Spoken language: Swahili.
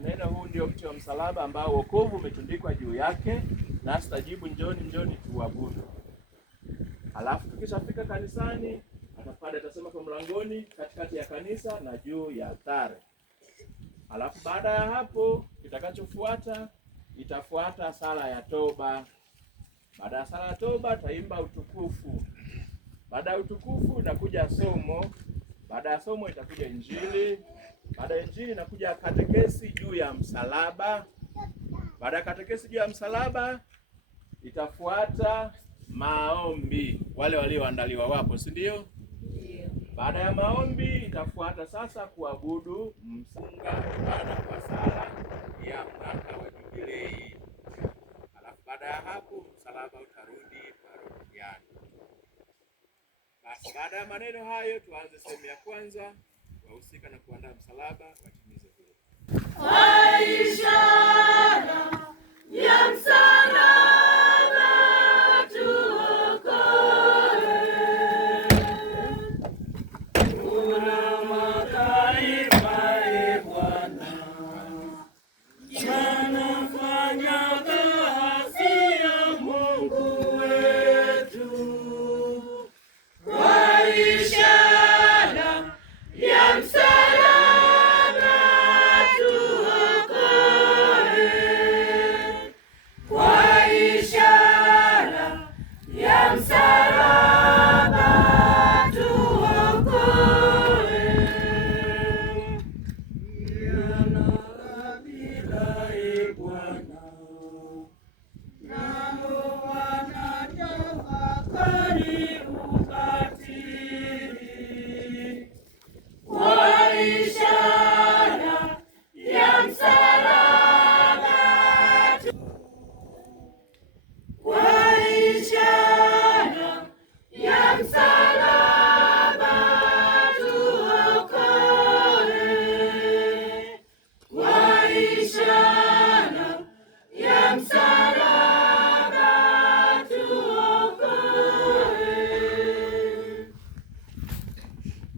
maneno, huu ndio mti wa msalaba ambao wokovu umetundikwa juu yake, nasi tajibu njoni, njoni tuabudu. Alafu tukishafika kanisani, atapanda atasema kwa mlangoni, katikati ya kanisa na juu ya altare. Alafu baada ya hapo kitakachofuata, itafuata sala ya toba. Baada ya sala ya toba taimba utukufu. Baada ya utukufu itakuja somo. Baada ya somo itakuja injili. Baada ya injili inakuja katekesi juu ya msalaba. Baada ya katekesi juu ya msalaba itafuata maombi. Wale walioandaliwa wapo, si ndio? Baada ya maombi itafuata sasa kuabudu mfunga baada kwa sala ya mwaka wa Jubilei. Alafu baada ya hapo msalaba utarudi parokiani. Basi baada ya maneno hayo tuanze sehemu ya kwanza, wahusika na kuandaa msalaba.